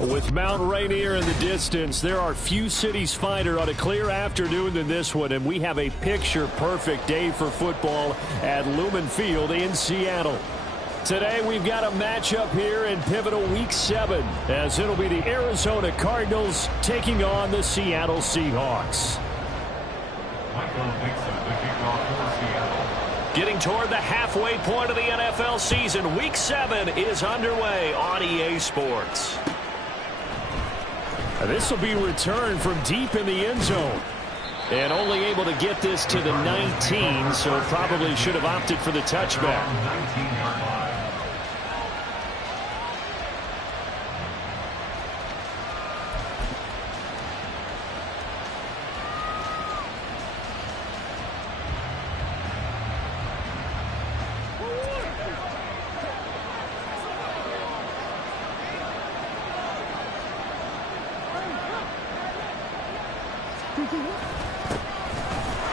With Mount Rainier in the distance, there are few cities finer on a clear afternoon than this one, and we have a picture-perfect day for football at Lumen Field in Seattle. Today, we've got a matchup here in pivotal Week 7, as it'll be the Arizona Cardinals taking on the Seattle Seahawks. Getting toward the halfway point of the NFL season, Week 7 is underway on EA Sports. This will be returned from deep in the end zone. And only able to get this to the 19, so probably should have opted for the touchback.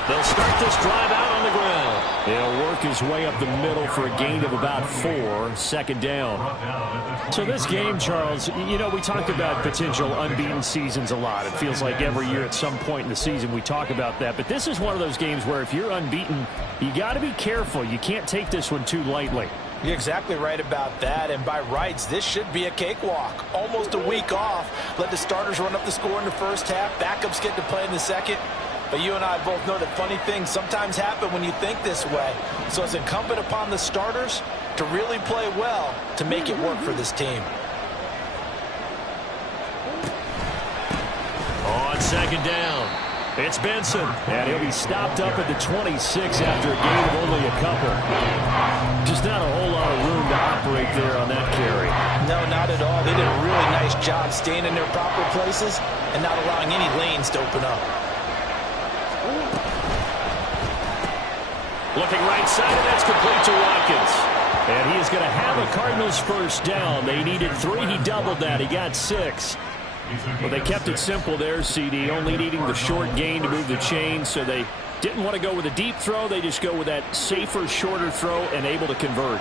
They'll start this drive out on the ground. He'll work his way up the middle for a gain of about 4, second down. So this game, Charles, you know, we talked about potential unbeaten seasons a lot. It feels like every year at some point in the season we talk about that. But this is one of those games where if you're unbeaten, you got to be careful. You can't take this one too lightly. You're exactly right about that, and by rights, this should be a cakewalk. Almost a week off. Let the starters run up the score in the first half. Backups get to play in the second. But you and I both know that funny things sometimes happen when you think this way. So it's incumbent upon the starters to really play well to make it work for this team. On second down, it's Benson, and he'll be stopped up at the 26 after a gain of only a couple. Just not a whole lot of room to operate there on that carry. No, not at all. They did a really nice job staying in their proper places and not allowing any lanes to open up. Looking right side, and that's complete to Watkins. And he is going to have a Cardinals first down. They needed 3. He doubled that. He got 6. Well, they kept it simple there, CD, only needing the short gain to move the chain, so they didn't want to go with a deep throw. They just go with that safer, shorter throw and able to convert.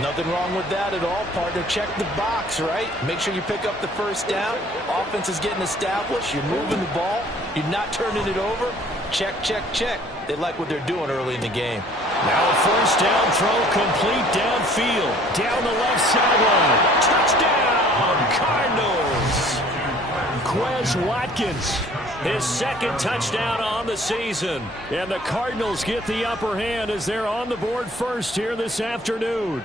Nothing wrong with that at all, partner. Check the box, right? Make sure you pick up the first down. Offense is getting established. You're moving the ball. You're not turning it over. Check, check, check. They like what they're doing early in the game. Now a first down throw complete downfield. Down the left sideline. Touchdown, Cardinals. Quez Watkins, his second touchdown on the season. And the Cardinals get the upper hand as they're on the board first here this afternoon.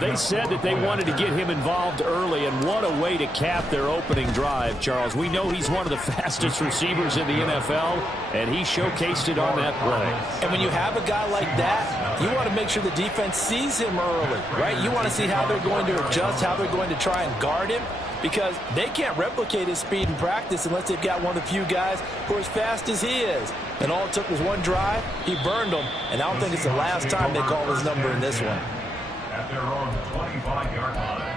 They said that they wanted to get him involved early, and what a way to cap their opening drive, Charles. We know he's one of the fastest receivers in the NFL, and he showcased it on that play. And when you have a guy like that, you want to make sure the defense sees him early, right? You want to see how they're going to adjust, how they're going to try and guard him, because they can't replicate his speed in practice unless they've got one of the few guys who are as fast as he is. And all it took was one drive. He burned them, and I don't think it's the last time they call his number in this one. At their own 25-yard line.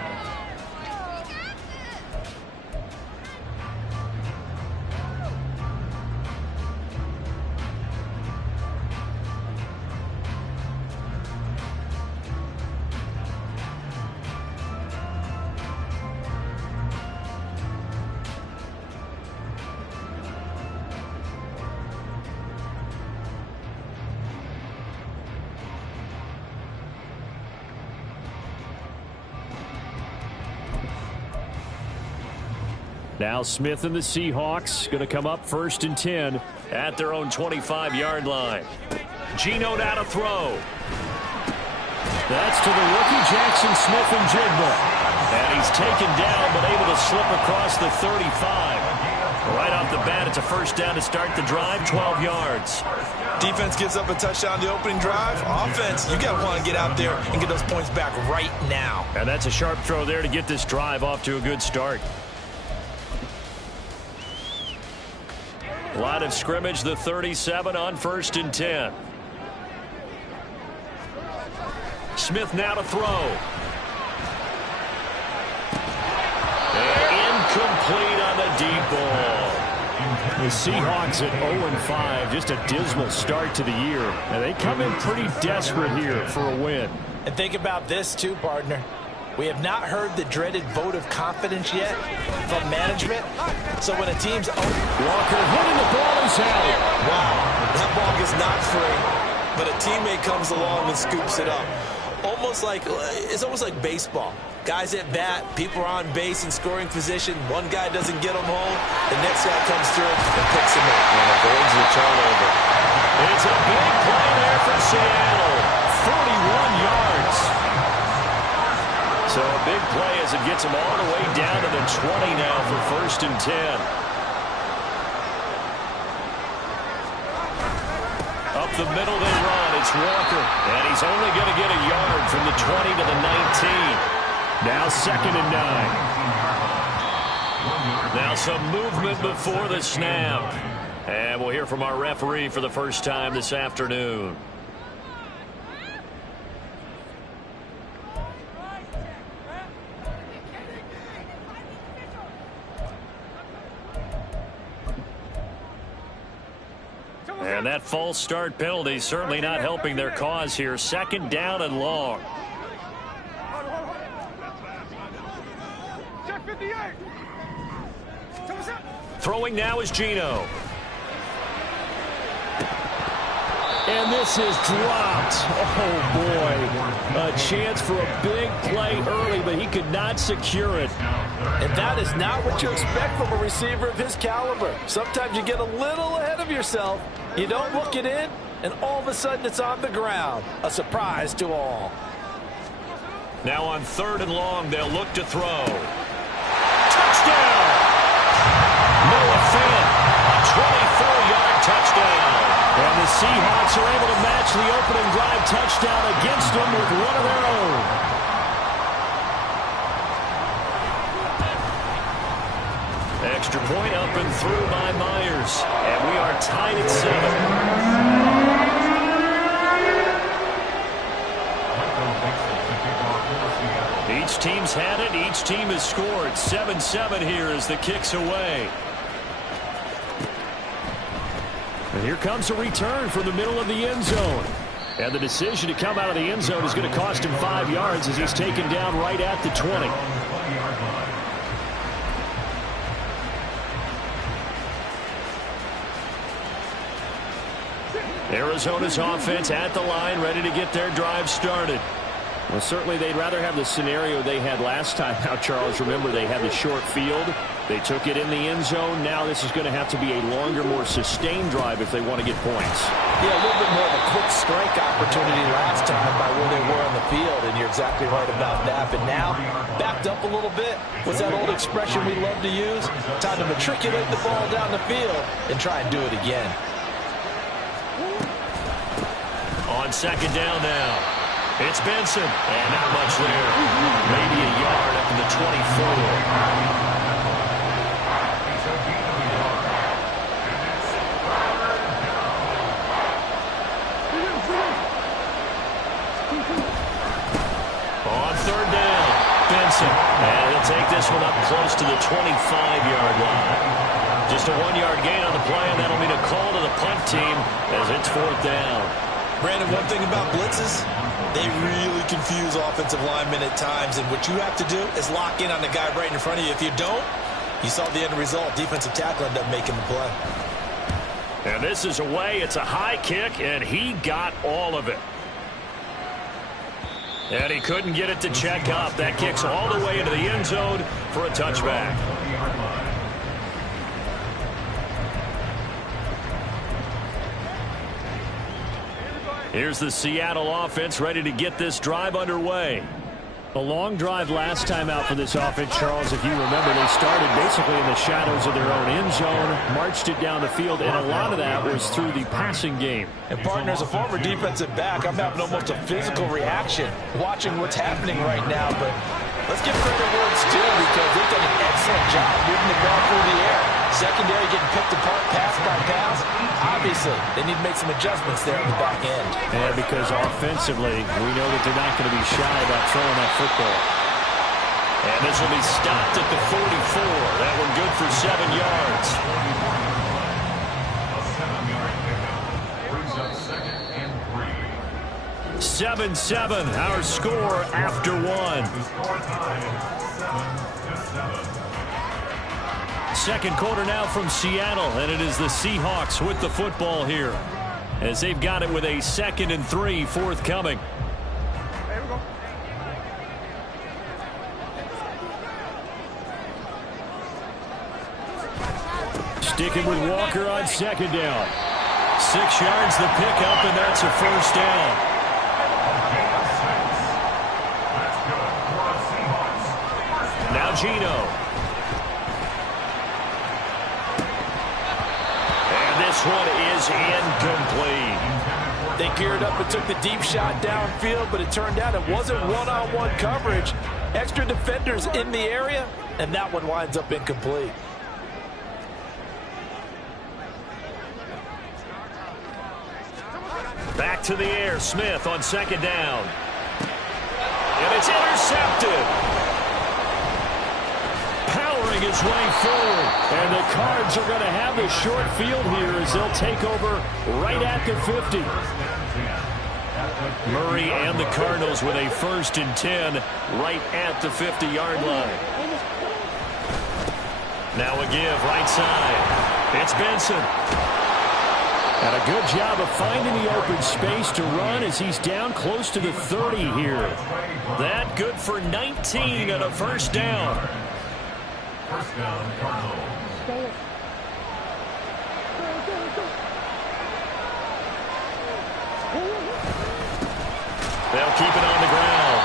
Now Smith and the Seahawks going to come up 1st and 10 at their own 25-yard line. Geno now to throw. That's to the rookie Jackson Smith-Njigba. And he's taken down but able to slip across the 35. Right off the bat, it's a first down to start the drive, 12 yards. Defense gives up a touchdown the opening drive. Offense, you got to want to get out there and get those points back right now. And that's a sharp throw there to get this drive off to a good start. Line of scrimmage, the 37 on 1st and 10. Smith now to throw. And incomplete on the deep ball. The Seahawks at 0-5, just a dismal start to the year. And they come in pretty desperate here for a win. And think about this too, partner. We have not heard the dreaded vote of confidence yet from management. So when a team's Walker hitting the ball is out. Wow, that ball gets knocked free, but a teammate comes along and scoops it up. It's almost like baseball. Guys at bat, people are on base in scoring position. One guy doesn't get them home. The next guy comes through and picks him up and avoids the turnover. It's a big play there for Seattle. 41 yards. So a big play as it gets them all the way down to the 20 now for 1st and 10. Up the middle they run. It's Walker. And he's only going to get a yard from the 20 to the 19. Now 2nd and 9. Now some movement before the snap. And we'll hear from our referee for the first time this afternoon. And that false start penalty certainly not helping their cause here. 2nd down and long. Throwing now is Geno. And this is dropped. Oh, boy. A chance for a big play early, but he could not secure it. And that is not what you expect from a receiver of his caliber. Sometimes you get a little ahead of yourself. You don't look it in, and all of a sudden it's on the ground. A surprise to all. Now on 3rd and long, they'll look to throw. Touchdown! Noah Fant, a 24-yard touchdown. And the Seahawks are able to match the opening drive touchdown against them with one of their own. Extra point up and through by Myers. And we are tied at 7. Each team's had it. Each team has scored. 7-7 here as the kick's away. And here comes a return from the middle of the end zone. And the decision to come out of the end zone is going to cost him 5 yards as he's taken down right at the 20. Arizona's offense at the line, ready to get their drive started. Well, certainly they'd rather have the scenario they had last time out, Charles. Remember, they had the short field. They took it in the end zone. Now this is going to have to be a longer, more sustained drive if they want to get points. Yeah, a little bit more of a quick strike opportunity last time by where they were on the field, and you're exactly right about that. But now, backed up a little bit. What's that old expression we love to use? Time to matriculate the ball down the field and try and do it again. On 2nd down now. It's Benson, and not much there. Maybe a yard up to the 24. On 3rd down, Benson. And he'll take this one up close to the 25-yard line. Just a 1-yard gain on the play, and that'll mean a call to the punt team as it's 4th down. Brandon, one thing about blitzes, they really confuse offensive linemen at times, and what you have to do is lock in on the guy right in front of you. If you don't, you saw the end result. Defensive tackle ended up making the play. And this is away. It's a high kick, and he got all of it. And he couldn't get it to check up. That kicks all the way into the end zone for a touchback. Here's the Seattle offense ready to get this drive underway. A long drive last time out for this offense, Charles. If you remember, they started basically in the shadows of their own end zone, marched it down the field, and a lot of that was through the passing game. And, partner, as a former defensive back, I'm having almost a physical reaction watching what's happening right now. But let's give credit where it's due because they've done an excellent job moving the ball through the air. Secondary getting picked apart pass by pass. Obviously, they need to make some adjustments there on the back end. And because offensively, we know that they're not going to be shy about throwing that football. And this will be stopped at the 44. That one good for 7 yards. A 7-yard pickup brings up 2nd and 3. 7-7, our score after one. Second quarter now from Seattle, and it is the Seahawks with the football here, as they've got it with a 2nd and 3 forthcoming. Sticking with Walker on 2nd down. 6 yards the pickup, and that's a first down. Now Gino. And this one is incomplete. They geared up and took the deep shot downfield, but it turned out it wasn't one-on-one coverage. Extra defenders in the area, and that one winds up incomplete. Back to the air, Smith on 2nd down. And it's intercepted. Powering his way forward. And the Cards are going to have the short field here as they'll take over right at the 50. Murray and the Cardinals with a 1st and 10 right at the 50-yard line. Now a give, right side. It's Benson. And a good job of finding the open space to run as he's down close to the 30 here. That good for 19 and a first down. First down, Cardinals. They'll keep it on the ground.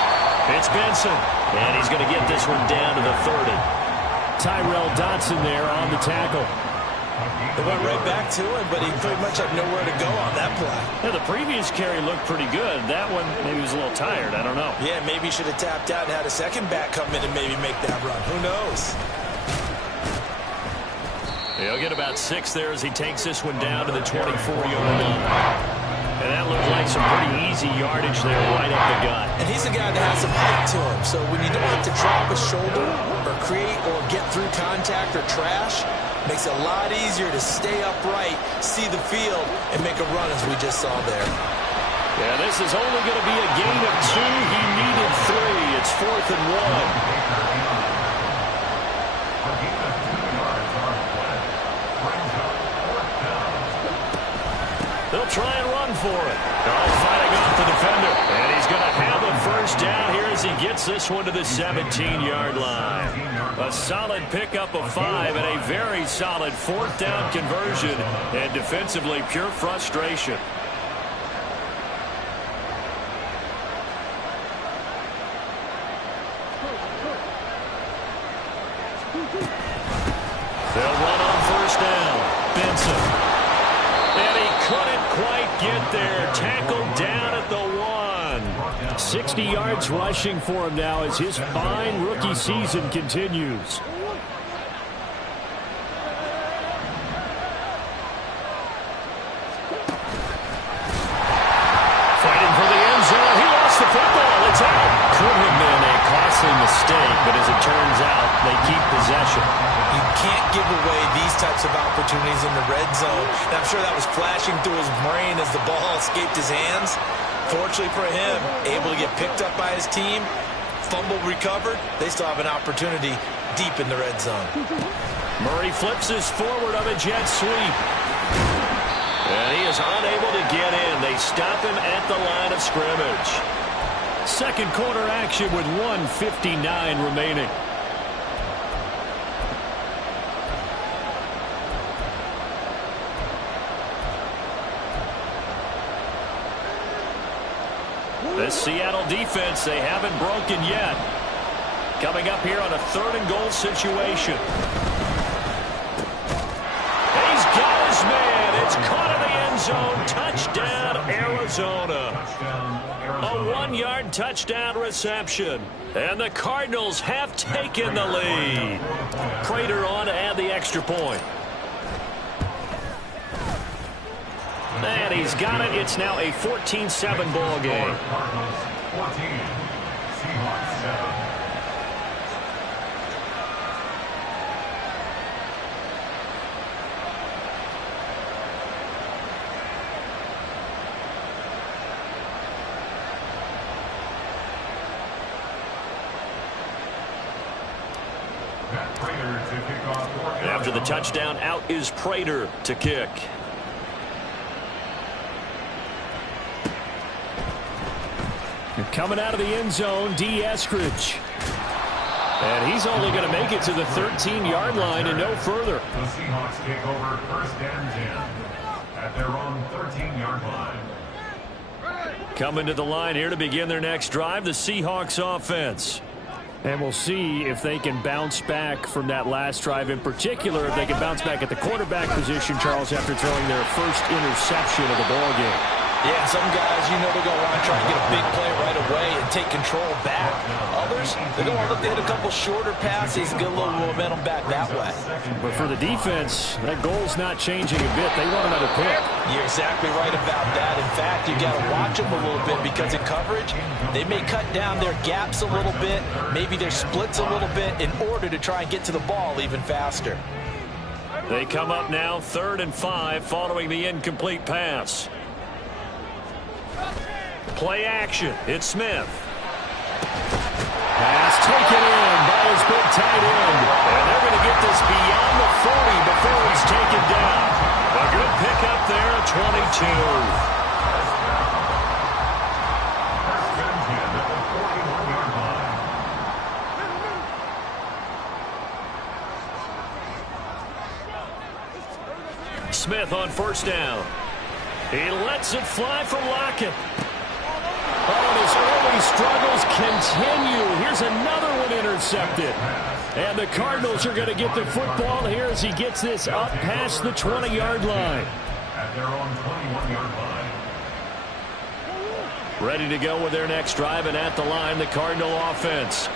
It's Benson. And he's going to get this one down to the 30. Tyrell Dotson there on the tackle. They went right back to him, but he pretty much had nowhere to go on that play. Yeah, the previous carry looked pretty good. That one, maybe he was a little tired. I don't know. Yeah, maybe he should have tapped out and had a second back come in and maybe make that run. Who knows? He'll get about 6 there as he takes this one down to the 24-yard line. And that looked like some pretty easy yardage there right up the gut. And he's a guy that has some height to him. So when you don't have to drop a shoulder or create or get through contact or trash, makes it a lot easier to stay upright, see the field, and make a run as we just saw there. Yeah, this is only going to be a gain of 2. He needed 3. It's 4th and 1. They'll try and run for it. They're all fighting off the defender. And he's going to have a first down here as he gets this one to the 17-yard line. A solid pickup of 5 and a very solid 4th down conversion. And defensively, pure frustration. They'll run on first down. Benson. And he couldn't quite get there. Tackled down at the 1. 60 yards rushing for him now as his fine rookie season continues. Fighting for the end zone. He lost the football. It's out. Could have been a costly mistake, but as it turns out, they keep possession. You can't give away these types of opportunities in the red zone. And I'm sure that was flashing through his brain as the ball escaped his hands. Fortunately for him, able to get picked up by his team, fumble recovered. They still have an opportunity deep in the red zone. Murray flips his forward on a jet sweep. And he is unable to get in. They stop him at the line of scrimmage. Second quarter action with 1:59 remaining. This Seattle defense, they haven't broken yet. Coming up here on a 3rd and goal situation. He's got his man. It's caught in the end zone. Touchdown, Arizona. A 1-yard touchdown reception. And the Cardinals have taken the lead. Prater on to add the extra point. And he's got it. It's now a 14-7 ball game. Cardinals 14, Seahawks 7. After the touchdown, out is Prater to kick. Coming out of the end zone, D. Eskridge. And he's only going to make it to the 13-yard line and no further. The Seahawks take over first and 10 at their own 13-yard line. Coming to the line here to begin their next drive, the Seahawks offense. And we'll see if they can bounce back from that last drive, in particular if they can bounce back at the quarterback position, Charles, after throwing their first interception of the ballgame. Yeah, some guys, you know, they're going to want to try to get a big play right away and take control back. Others, they're going to want to look to hit a couple shorter passes and get a little momentum back that way. But for the defense, that goal's not changing a bit. They want another pick. You're exactly right about that. In fact, you got to watch them a little bit because in coverage, they may cut down their gaps a little bit, maybe their splits a little bit in order to try and get to the ball even faster. They come up now 3rd and 5 following the incomplete pass. Play action. It's Smith. Pass taken in by his big tight end. And they're going to get this beyond the 40 before he's taken down. A good pickup there at 22. Smith on first down. He lets it fly for Lockett. Oh, his early struggles continue. Here's another one intercepted. And the Cardinals are going to get the football here as he gets this up past the 20-yard line. At their own 21-yard line. Ready to go with their next drive, and at the line, the Cardinal offense.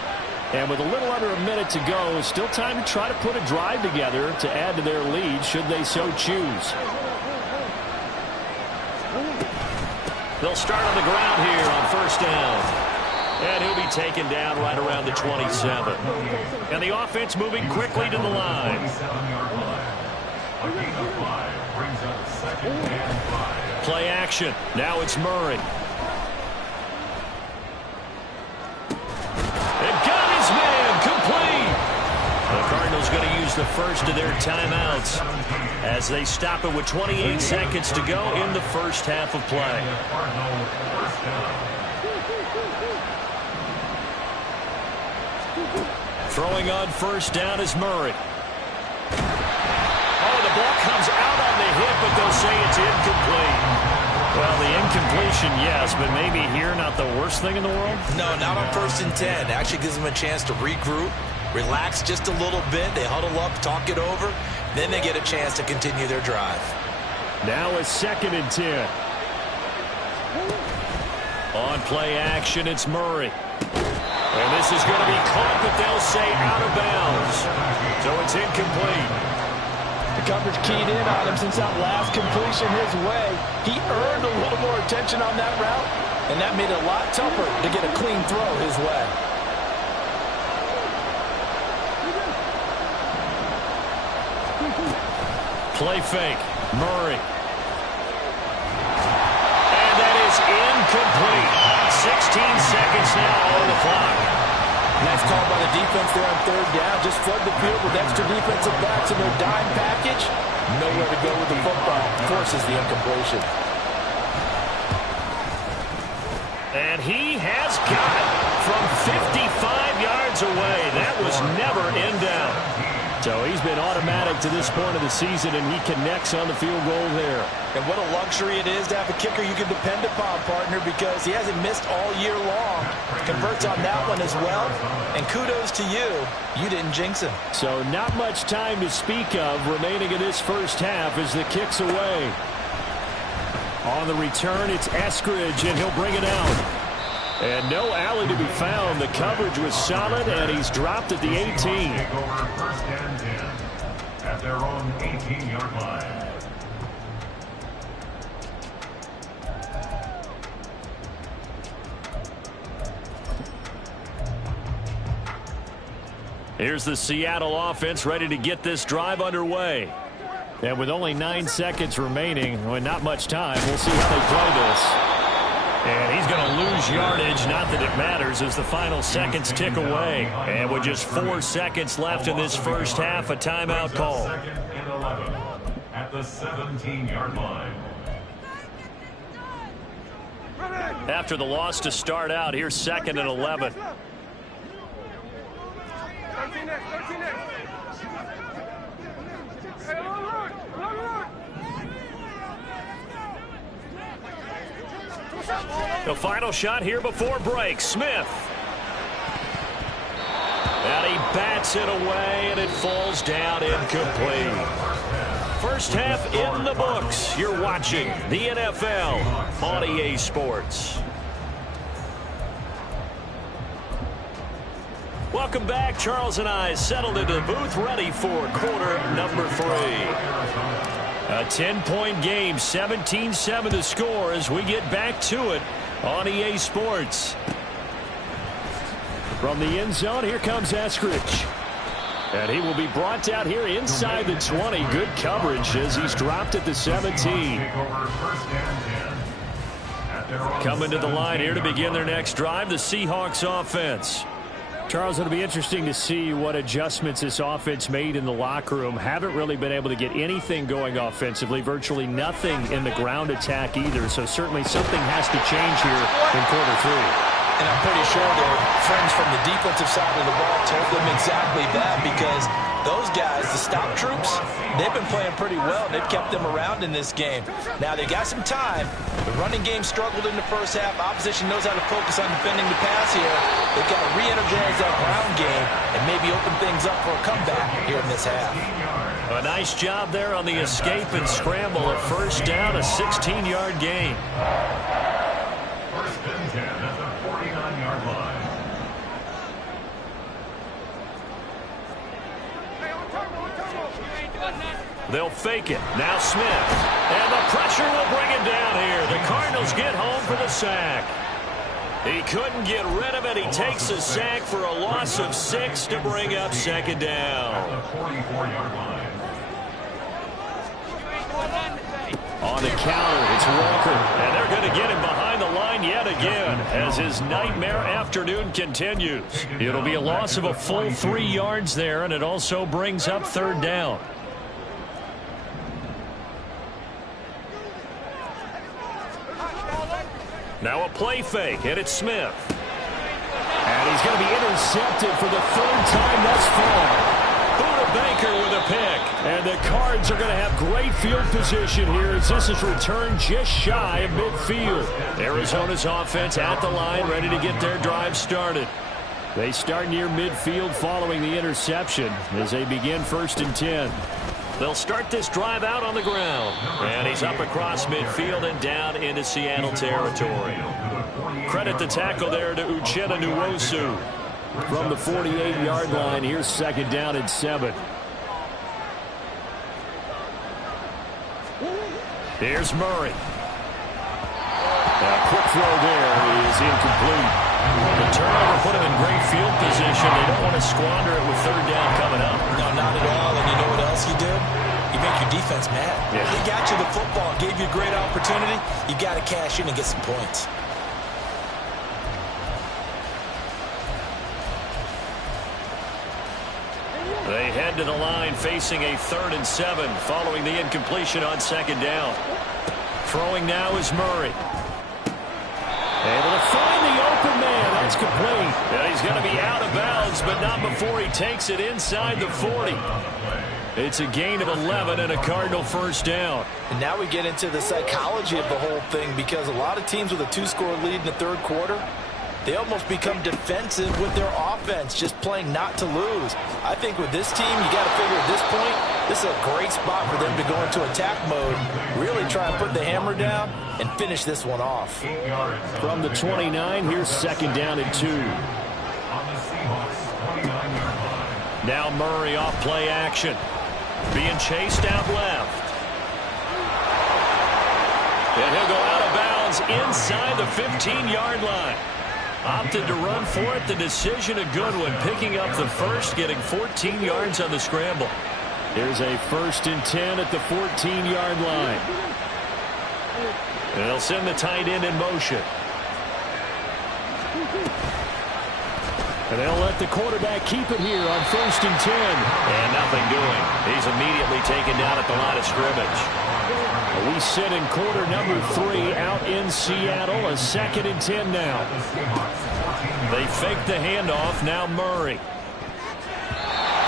And with a little under a minute to go, still time to try to put a drive together to add to their lead should they so choose. They'll start on the ground here on first down. And he'll be taken down right around the 27. And the offense moving quickly to the line. 27-yard line. A gain of 5 brings up 2nd and 5. Play action. Now it's Murray. And got his man complete. The Cardinals going to use the first of their timeouts as they stop it with 28 seconds to go in the first half of play. Throwing on first down is Murray. Oh, the ball comes out on the hit, but they'll say it's incomplete. Well, the incompletion, yes, but maybe here not the worst thing in the world? No, not on 1st and 10. Actually gives them a chance to regroup, relax just a little bit. They huddle up, talk it over. Then they get a chance to continue their drive. Now it's 2nd and 10. On play action, it's Murray. And this is going to be caught, but they'll say out of bounds. So it's incomplete. The coverage keyed in on him since that last completion his way. He earned a little more attention on that route, and that made it a lot tougher to get a clean throw his way. Play fake. Murray. And that is incomplete. 16 seconds now on the clock. Nice call by the defense there on 3rd down. Just flood the field with extra defensive backs in their dime package. Nowhere to go with the football. Forces the incompletion. And he has got it from 55 yards away. That was never in doubt. So he's been automatic to this point of the season, and he connects on the field goal there. And what a luxury it is to have a kicker you can depend upon, partner, because he hasn't missed all year long. Converts on that one as well. And kudos to you. You didn't jinx him. So not much time to speak of remaining in this first half as the kick's away. On the return, it's Eskridge, and he'll bring it out. And no alley to be found. The coverage was solid, and he's dropped at the 18. Take over 1st and 10 at their own 18-yard line. Here's the Seattle offense ready to get this drive underway. And with only 9 seconds remaining, well, not much time, we'll see how they play this. And he's going to lose yardage. Not that it matters as the final seconds tick away. And with just 4 seconds left in this first half, a timeout call. Second and 11 at the 17-yard line. After the loss to start out, here's 2nd and 11. The final shot here before break. Smith. And he bats it away, and it falls down incomplete. First half in the books. You're watching the NFL on EA Sports. Welcome back. Charles and I settled into the booth, ready for quarter number 3. A 10-point game, 17-7 the score as we get back to it on EA Sports. From the end zone, here comes Eskridge. And he will be brought down here inside the 20. Good coverage as he's dropped at the 17. Coming to the line here to begin their next drive, the Seahawks offense. Charles, it'll be interesting to see what adjustments this offense made in the locker room. Haven't really been able to get anything going offensively, virtually nothing in the ground attack either. So certainly something has to change here in quarter 3. And I'm pretty sure their friends from the defensive side of the ball told them exactly that, because those guys, the stop troops, they've been playing pretty well. They've kept them around in this game. Now, they got some time. The running game struggled in the first half. Opposition knows how to focus on defending the pass here. They've got to re-energize that ground game and maybe open things up for a comeback here in this half. A nice job there on the escape and scramble. A first down, a 16-yard gain. First and 10 at the 49-yard line. They'll fake it. Now Smith. And the pressure will bring it down here. The Cardinals get home for the sack. He couldn't get rid of it. He takes a sack for a loss of 6 to bring up 2nd down. At the 44-yard line. On the counter, it's Walker. And they're going to get him behind the line yet again as his nightmare afternoon continues. It'll be a loss of a full 3 yards there, and it also brings up 3rd down. Now a play fake, and it's Smith. And he's going to be intercepted for the 3rd time thus far. Buda Baker with a pick. And the Cards are going to have great field position here as this is returned just shy of midfield. Arizona's offense at the line, ready to get their drive started. They start near midfield following the interception as they begin 1st and 10. They'll start this drive out on the ground. And he's up across midfield and down into Seattle territory. Credit the tackle there to Uchenna Nwosu. From the 48-yard line, here's 2nd down and 7. Here's Murray. A quick throw there is incomplete. The turnover put him in great field position. They don't want to squander it with 3rd down coming up. No, not at all. And you know what else you do? You make your defense mad. Yeah. They got you the football, gave you a great opportunity. You got to cash in and get some points. They head to the line facing a 3rd and 7 following the incompletion on 2nd down. Throwing now is Murray. Able to find the open man. That's complete. And he's going to be out of bounds, but not before he takes it inside the 40. It's a gain of 11 and a Cardinal 1st down. And now we get into the psychology of the whole thing, because a lot of teams with a 2-score lead in the 3rd quarter, they almost become defensive with their offense, just playing not to lose. I think with this team, you got to figure at this point, this is a great spot for them to go into attack mode, really try and put the hammer down and finish this one off. From the 29, here's 2nd down and 2. Now Murray off play action. Being chased out left. And he'll go out of bounds inside the 15-yard line. Opted to run for it. The decision a good one. Picking up the first, getting 14 yards on the scramble. Here's a 1st and 10 at the 14-yard line. And they'll send the tight end in motion. And they'll let the quarterback keep it here on 1st and 10. And nothing doing. He's immediately taken down at the line of scrimmage. We sit in quarter number 3 out in Seattle. A 2nd and 10 now. They fake the handoff. Now Murray.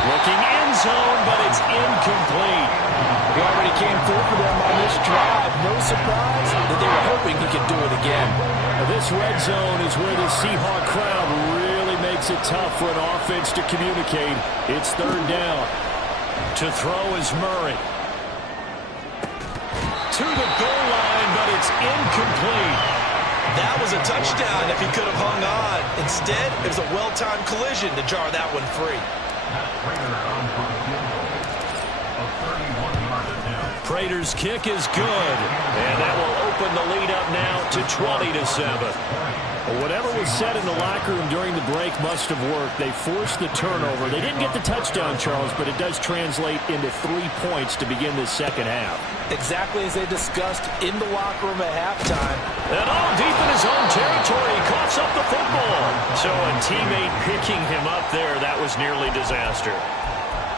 Looking end zone, but it's incomplete. He already came through for them on this drive. No surprise that they were hoping he could do it again. This red zone is where the Seahawk crowd really makes it tough for an offense to communicate. It's 3rd down. To throw is Murray. To the goal line, but it's incomplete. That was a touchdown if he could have hung on. Instead, it was a well-timed collision to jar that one free. Prater's kick is good, and that will open the lead up now to 20-7. Whatever was said in the locker room during the break must have worked. They forced the turnover. They didn't get the touchdown, Charles, but it does translate into 3 points to begin the second half. Exactly as they discussed in the locker room at halftime. And deep in his own territory, he coughs up the football. So a teammate picking him up there, that was nearly disaster.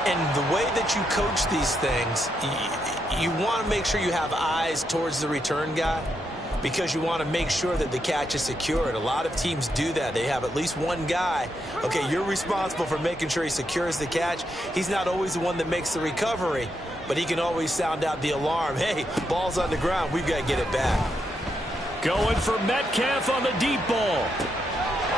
And the way that you coach these things, you want to make sure you have eyes towards the return guy because you want to make sure that the catch is secured. A lot of teams do that. They have at least one guy. Okay, you're responsible for making sure he secures the catch. He's not always the one that makes the recovery, but he can always sound out the alarm. Hey, ball's on the ground. We've got to get it back. Going for Metcalf on the deep ball.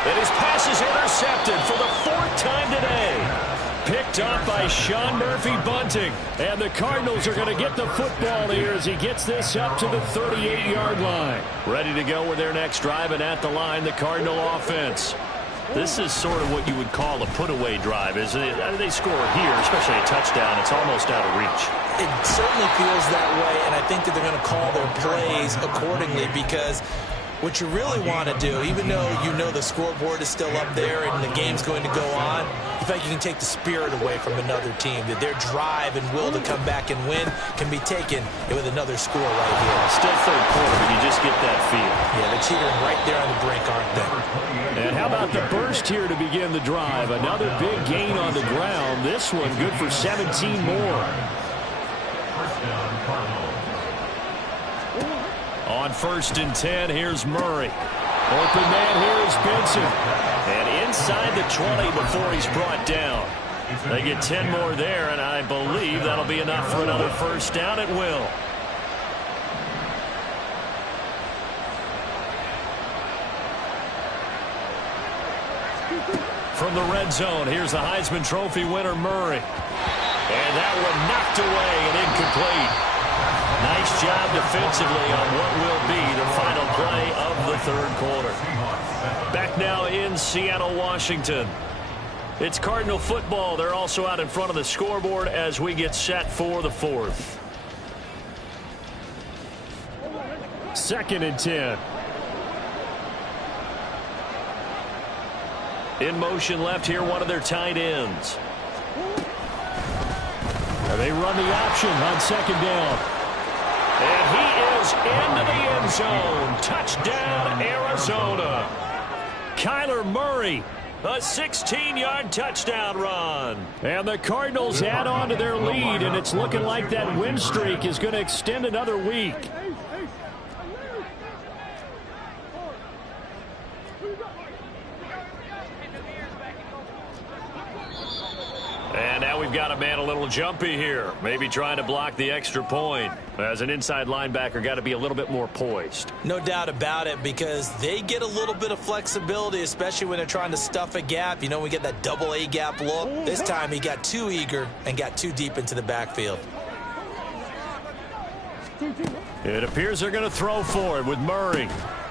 And his pass is intercepted for the 4th time today. Picked up by Sean Murphy-Bunting. And the Cardinals are going to get the football here as he gets this up to the 38-yard line. Ready to go with their next drive, and at the line, the Cardinal offense. This is sort of what you would call a put-away drive, isn't it? They score here, especially a touchdown. It's almost out of reach. It certainly feels that way, and I think that they're going to call their plays accordingly because what you really want to do, even though you know the scoreboard is still up there and the game's going to go on, you feel like you can take the spirit away from another team, that their drive and will to come back and win can be taken with another score right here. Still 3rd quarter, but you just get that feel. Yeah, they're teetering right there on the brink, aren't they? And how about the burst here to begin the drive? Another big gain on the ground. This one good for 17 more. On 1st and 10, here's Murray. Open man here is Benson. And inside the 20 before he's brought down. They get 10 more there, and I believe that'll be enough for another 1st down at will. From the red zone, here's the Heisman Trophy winner, Murray. And that one knocked away and incomplete. Nice job defensively on what will be the final play of the 3rd quarter. Back now in Seattle, Washington. It's Cardinal football. They're also out in front of the scoreboard as we get set for the 4th. 2nd and 10. In motion left here, one of their tight ends. And they run the option on 2nd down. And he is into the end zone. Touchdown, Arizona. Kyler Murray, a 16-yard touchdown run. And the Cardinals add on to their lead, and it's looking like that win streak is going to extend another week. And now we've got a man a little jumpy here. Maybe trying to block the extra point. As an inside linebacker, got to be a little bit more poised. No doubt about it, because they get a little bit of flexibility, especially when they're trying to stuff a gap. You know, we get that double A gap look. This time he got too eager and got too deep into the backfield. It appears they're going to throw for it with Murray.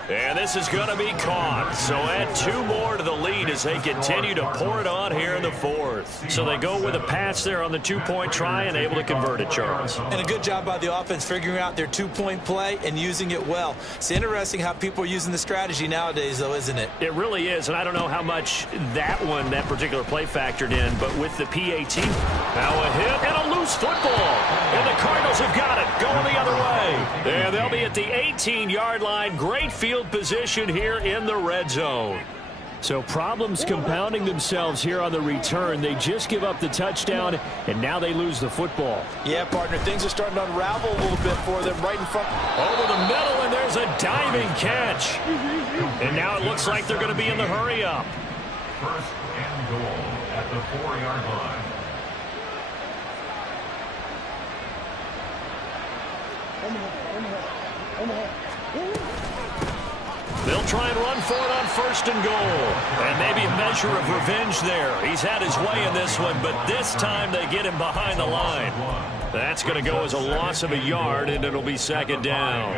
And this is going to be caught. So add 2 more to the lead as they continue to pour it on here in the 4th. So they go with a pass there on the 2-point try and able to convert it, Charles. And a good job by the offense figuring out their 2-point play and using it well. It's interesting how people are using the strategy nowadays, though, isn't it? It really is, and I don't know how much that particular play factored in, but with the PAT, now a hit and a loose football. And the Cardinals have got it, going the other way. And they'll be at the 18-yard line. Great field position here in the red zone. So problems compounding themselves here on the return. They just give up the touchdown, and now they lose the football. Yeah, partner, things are starting to unravel a little bit for them right in front. Over the middle, and there's a diving catch. And now it looks like they're going to be in the hurry-up. First and goal at the 4-yard line. They'll try and run for it on first and goal. And maybe a measure of revenge there. He's had his way in this one, but this time they get him behind the line. That's going to go as a loss of a yard, and it'll be second down.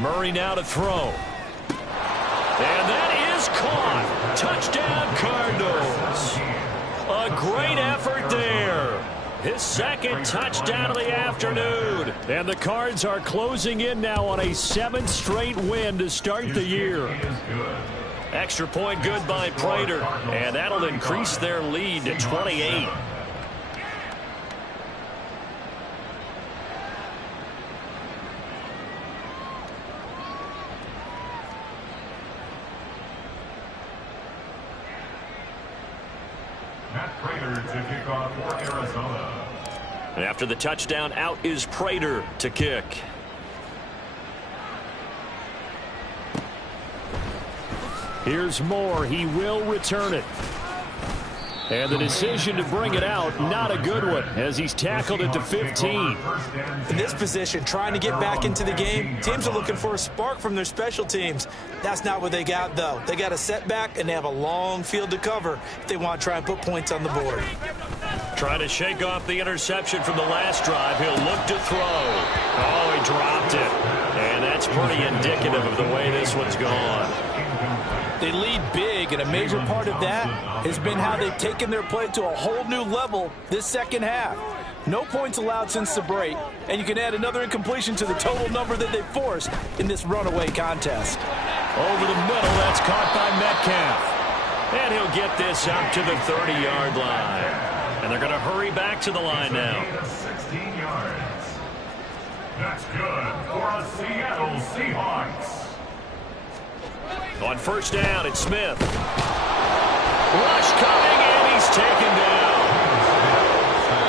Murray now to throw. And that is caught. Touchdown, Cardinals. A great effort there. His second touchdown of the afternoon. And the Cards are closing in now on a 7th straight win to start the year. Extra point good by Prater. And that'll increase their lead to 28. And after the touchdown, out is Prater to kick. Here's Moore. He will return it. And the decision to bring it out, not a good one, as he's tackled it to 15. In this position, trying to get back into the game, teams are looking for a spark from their special teams. That's not what they got, though. They got a setback, and they have a long field to cover if they want to try and put points on the board. Trying to shake off the interception from the last drive. He'll look to throw. Oh, he dropped it. And that's pretty indicative of the way this one's gone. They lead big, and a major part of that has been how they've taken their play to a whole new level this second half. No points allowed since the break, and you can add another incompletion to the total number that they forced in this runaway contest. Over the middle, that's caught by Metcalf. And he'll get this out to the 30-yard line. And they're going to hurry back to the line now. 16 yards. That's good for the Seattle Seahawks. On first down, it's Smith. Rush coming, and he's taken down.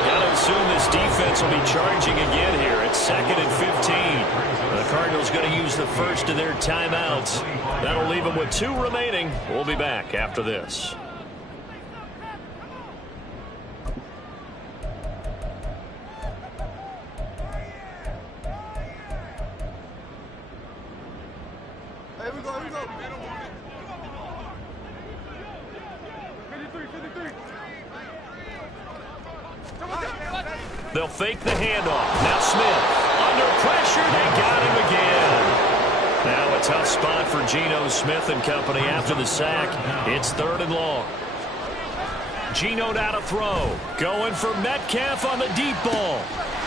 Got to assume this defense will be charging again here. It's 2nd and 15. The Cardinals going to use the first of their timeouts. That'll leave them with 2 remaining. We'll be back after this. They'll fake the handoff. Now Smith. Under pressure, they got him again. Now a tough spot for Geno Smith and company after the sack. It's 3rd and long. Geno now to throw. Going for Metcalf on the deep ball.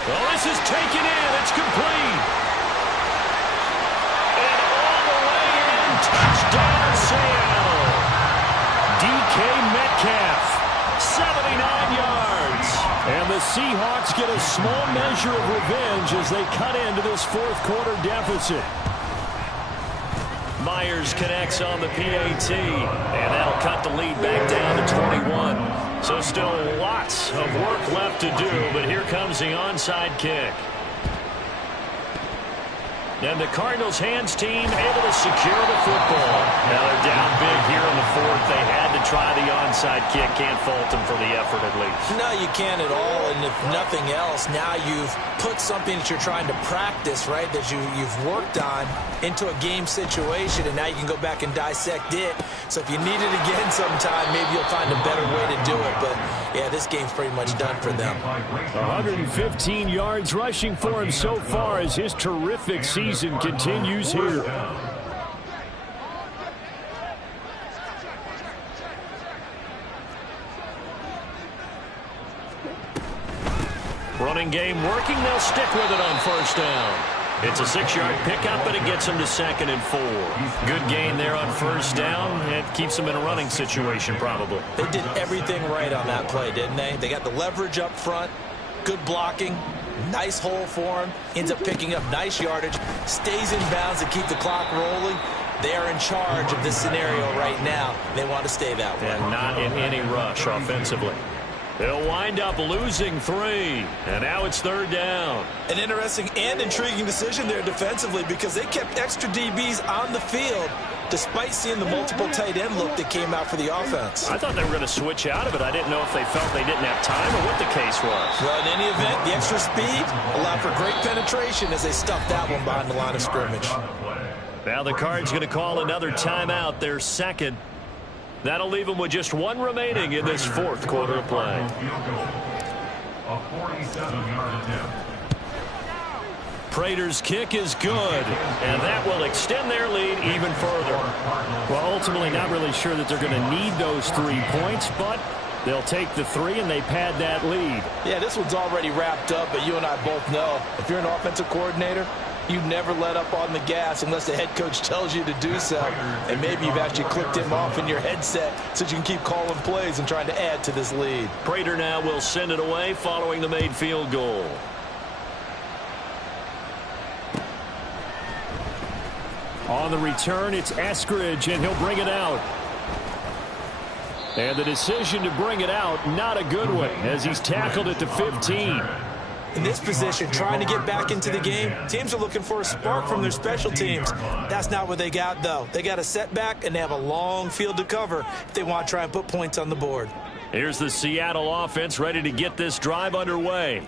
Well, this is taken in. It's complete. And all the way in. Touchdown, Seattle. DK Metcalf. 79 yards. And the Seahawks get a small measure of revenge as they cut into this 4th quarter deficit. Myers connects on the PAT, and that'll cut the lead back down to 21. So still lots of work left to do, but here comes the onside kick. And the Cardinals' hands team able to secure the football. Now they're down big here in the 4th. They had to try the onside kick. Can't fault them for the effort at least. No, you can't at all. And if nothing else, now you've put something that you're trying to practice, right, that you've worked on into a game situation, and now you can go back and dissect it. So if you need it again sometime, maybe you'll find a better way to do it. But, yeah, this game's pretty much done for them. 115 yards rushing for him so far as his terrific season continues here. Running game working. They'll stick with it on first down. It's a 6-yard pickup, but it gets them to 2nd and 4. Good gain there on first down. It keeps them in a running situation probably. They did everything right on that play, didn't they? They got the leverage up front, good blocking, Nice hole for him. Ends up picking up nice yardage. Stays in bounds to keep the clock rolling. They are in charge of this scenario right now. They want to stay that way. And not in any rush offensively. They'll wind up losing 3. And now it's 3rd down. An interesting and intriguing decision there defensively because they kept extra DBs on the field despite seeing the multiple tight end look that came out for the offense. I thought they were going to switch out of it. I didn't know if they felt they didn't have time or what the case was. Well, in any event, the extra speed allowed for great penetration as they stuffed that one behind the line of scrimmage. Now the Cards going to call another timeout, their second. That'll leave them with just 1 remaining in this 4th quarter of play. A 47-yard attempt. Prater's kick is good, and that will extend their lead even further. Well, ultimately not really sure that they're going to need those 3 points, but they'll take the 3 and they pad that lead. Yeah, this one's already wrapped up, but you and I both know if you're an offensive coordinator, you never let up on the gas unless the head coach tells you to do so. And maybe you've actually clicked him off in your headset so you can keep calling plays and trying to add to this lead. Prater now will send it away following the made field goal. On the return, it's Eskridge, and he'll bring it out. And the decision to bring it out, not a good one, as he's tackled at the 15. In this position, trying to get back into the game, teams are looking for a spark from their special teams. That's not what they got, though. They got a setback, and they have a long field to cover if they want to try and put points on the board. Here's the Seattle offense ready to get this drive underway.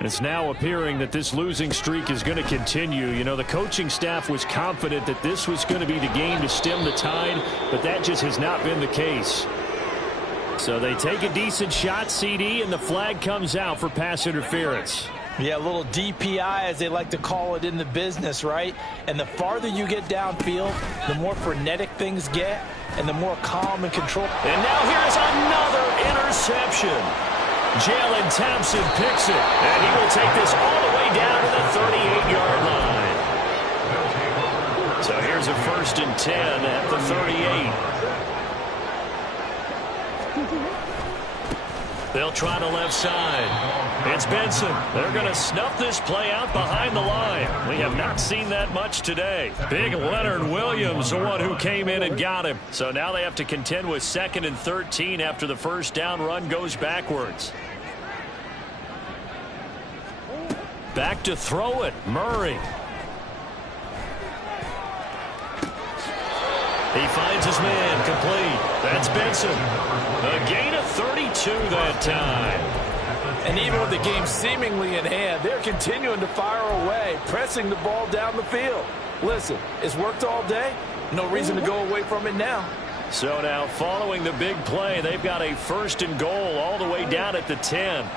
It's now appearing that this losing streak is going to continue. You know, the coaching staff was confident that this was going to be the game to stem the tide, but that just has not been the case. So they take a decent shot, CD, and the flag comes out for pass interference. Yeah, a little DPI, as they like to call it in the business, right? And the farther you get downfield, the more frenetic things get, and the more calm and control. And now here's another interception. Jalen Thompson picks it, and he will take this all the way down to the 38-yard line. So here's a 1st and 10 at the 38. They'll try the left side. It's Benson. They're going to snuff this play out behind the line. We have not seen that much today. Big Leonard Williams, the one who came in and got him. So now they have to contend with 2nd and 13 after the first down run goes backwards. Back to throw it, Murray. He finds his man, complete. That's Benson. A gain of 32 that time. And even with the game seemingly in hand, they're continuing to fire away, pressing the ball down the field. Listen, it's worked all day. No reason to go away from it now. So now, following the big play, they've got a 1st and goal all the way down at the 10.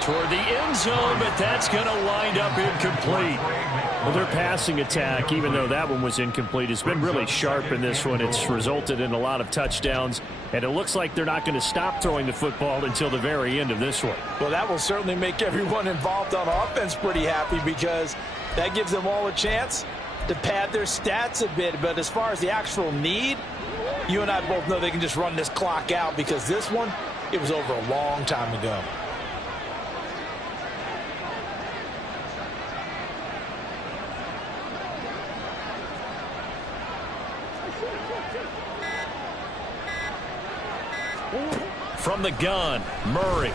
Toward the end zone, but that's going to wind up incomplete. Well, their passing attack, even though that one was incomplete, has been really sharp in this one. It's resulted in a lot of touchdowns, and it looks like they're not going to stop throwing the football until the very end of this one. Well, that will certainly make everyone involved on offense pretty happy because that gives them all a chance to pad their stats a bit. But as far as the actual need, you and I both know they can just run this clock out because this one, it was over a long time ago. From the gun, Murray.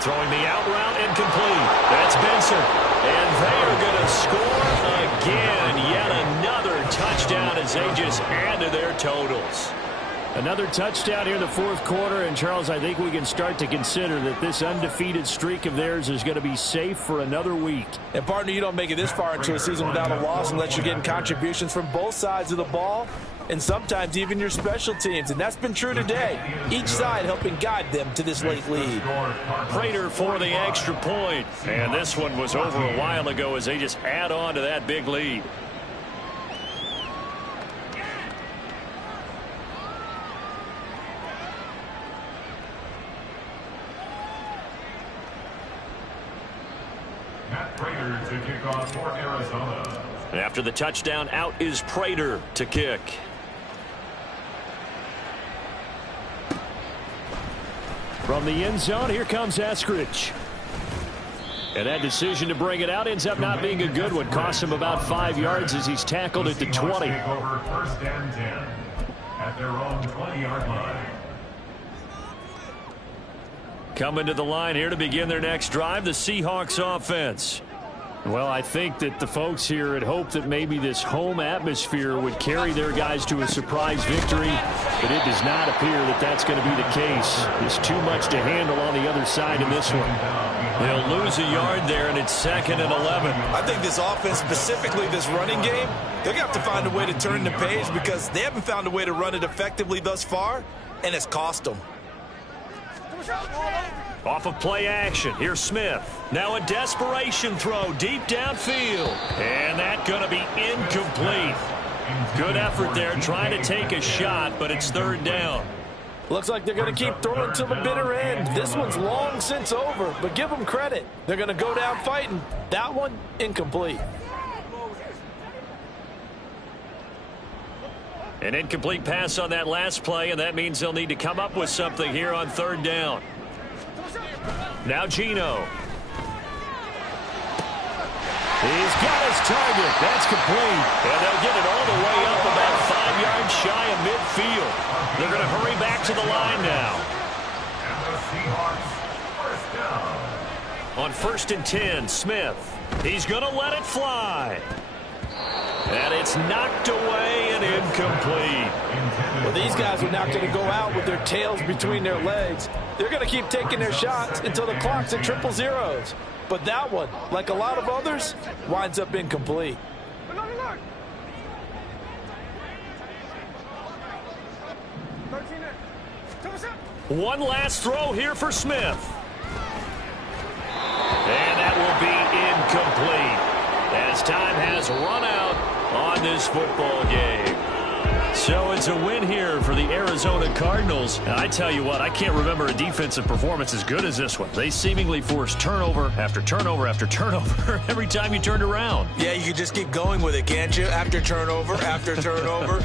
Throwing the out route incomplete. That's Benson. And they are going to score again. Yet another touchdown as they just add to their totals. Another touchdown here in the 4th quarter. And, Charles, I think we can start to consider that this undefeated streak of theirs is going to be safe for another week. And, partner, you don't make it this far into a season without a loss unless you're getting contributions from both sides of the ball and sometimes even your special teams. And that's been true today. Each side helping guide them to this late lead. Prater for the extra point. And this one was over a while ago as they just add on to that big lead. Matt Prater to kick off for Arizona. After the touchdown, out is Prater to kick. From the end zone, here comes Eskridge. And that decision to bring it out ends up not being a good one. Costs him about 5 yards as he's tackled at the 20. Take over first and 10 at their own 20-yard line. Coming to the line here to begin their next drive, the Seahawks offense. Well, I think that the folks here had hoped that maybe this home atmosphere would carry their guys to a surprise victory, but it does not appear that that's going to be the case. There's too much to handle on the other side in this one. They'll lose a yard there, and it's 2nd and 11. I think this offense, specifically this running game, they're going to have to find a way to turn the page because they haven't found a way to run it effectively thus far, and it's cost them. Off of play action, here's Smith. Now a desperation throw deep downfield. And that's going to be incomplete. Good effort there trying to take a shot, but it's 3rd down. Looks like they're going to keep throwing till the bitter end. This one's long since over, but give them credit. They're going to go down fighting. That one, incomplete. An incomplete pass on that last play, and that means they'll need to come up with something here on 3rd down. Now Gino. He's got his target. That's complete. And they'll get it all the way up about 5 yards shy of midfield. They're going to hurry back to the line now. And the Seahawks first down. On 1st and 10, Smith. He's going to let it fly. And it's knocked away and incomplete. Well, these guys are not going to go out with their tails between their legs. They're going to keep taking their shots until the clock's at 000. But that one, like a lot of others, winds up incomplete. One last throw here for Smith. And that will be incomplete as time has run out on this football game. So it's a win here for the Arizona Cardinals. And I tell you what, I can't remember a defensive performance as good as this one. They seemingly forced turnover after turnover after turnover every time you turned around. Yeah, you could just keep going with it, can't you? After turnover, after turnover.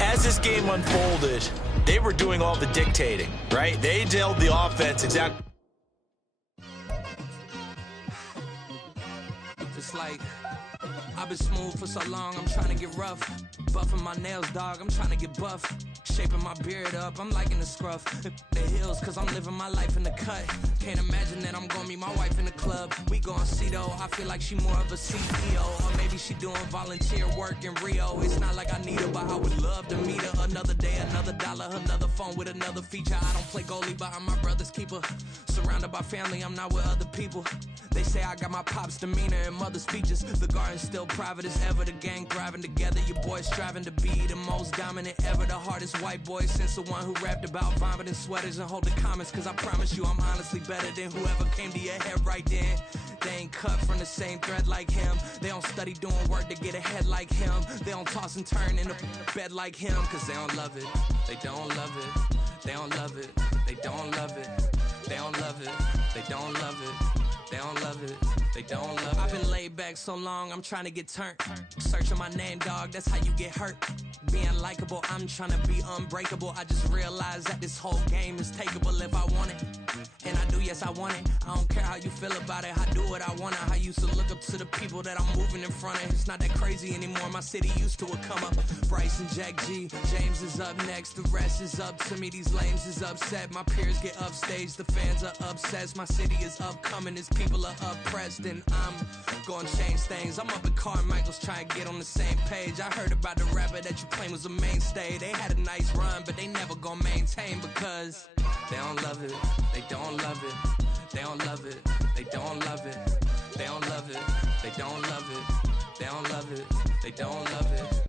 As this game unfolded, they were doing all the dictating, right? They held the offense exactly. It's like I've been smooth for so long, I'm trying to get rough. Buffing my nails, dog, I'm trying to get buff. Shaping my beard up, I'm liking the scruff. The hills, cause I'm living my life in the cut. Can't imagine that I'm gonna meet my wife in the club. We gon' see though, I feel like she more of a CEO. Or maybe she doing volunteer work in Rio. It's not like I need her, but I would love to meet her. Another day, another dollar, another phone with another feature. I don't play goalie, but I'm my brother's keeper. Surrounded by family, I'm not with other people. They say I got my pop's demeanor and mother's speeches. The garden's still private as ever, the gang thriving together. Your boys striving to be the most dominant ever. The hardest white boy since the one who rapped about vomiting sweaters and holding comments. Cause I promise you I'm honestly better than whoever came to your head right then. They ain't cut from the same thread like him. They don't study doing work to get ahead like him. They don't toss and turn in the bed like him. Cause they don't love it, they don't love it. They don't love it, they don't love it. They don't love it, they don't love it. They don't love it, they don't love it. I've been laid back so long, I'm trying to get turned. Searching my name, dog, that's how you get hurt. Being likable, I'm trying to be unbreakable. I just realized that this whole game is takeable if I want it. And I do, yes, I want it. I don't care how you feel about it, I do what I want. I used to look up to the people that I'm moving in front of. It's not that crazy anymore, my city used to it come up. Bryce and Jack G, James is up next. The rest is up to me, these lames is upset. My peers get upstaged, the fans are obsessed. My city is upcoming, it's people are oppressed, and I'm gonna change things. I'm up at Carmichael's trying to get on the same page. I heard about the rapper that you claim was a mainstay. They had a nice run, but they never gonna maintain because they don't love it, they don't love it, they don't love it, they don't love it, they don't love it, they don't love it, they don't love it, they don't love it.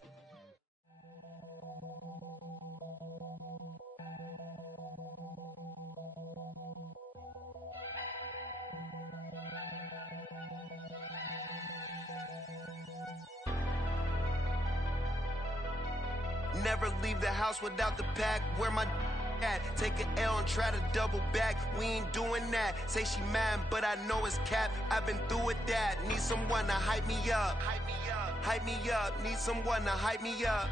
Never leave the house without the pack. Where my Take an L and try to double back. We ain't doing that. Say she mad, but I know it's cap. I've been through with that. Need someone to hype me up. Hype me up. Need someone to hype me up.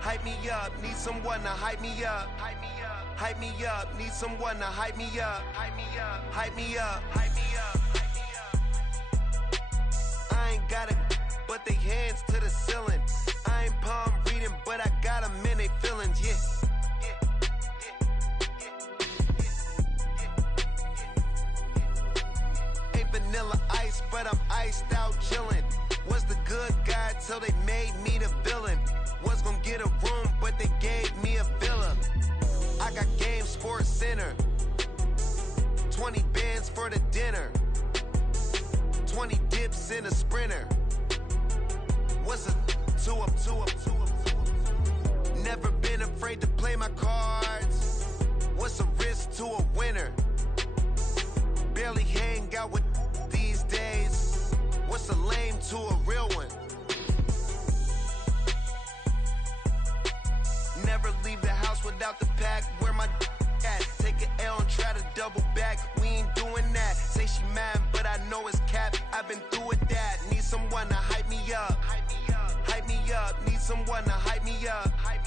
Hype me up. Need someone to hype me up. Hype me up. Need someone to hype me up. Hype me up. Hype me up. Hype me up. I ain't got it, but they hands to the ceiling. I ain't palm reading, but I got them in they feelings, yeah. Ain't vanilla ice, but I'm iced out chillin'. Was the good guy till they made me the villain. Was gonna get a room, but they gave me a villa. I got game Sports Center. 20 bands for the dinner. 20 dips in a sprinter. What's a 2 up? Never been afraid to play my cards. What's a risk to a winner? Barely hang out with these days. What's a lame to a real one? Never leave the house without the pack. Where my at? Take an L and try to double back. We ain't doing that. Say she mad, but I know it's cap. I've been through with that. Need someone to hype me up. Hype me up. Need someone to hype me up. Hype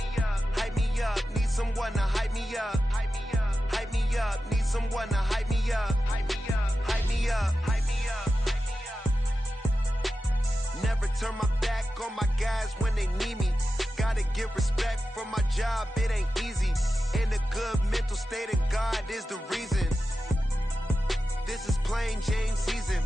me up. Need someone to hype me up. Hype me up. Need someone to hype me up. Hype me up. Hype me up. Never turn my back on my guys when they need me. Gotta give respect for my job, it ain't easy. In a good mental state, and God is the reason. This is plain Jane season.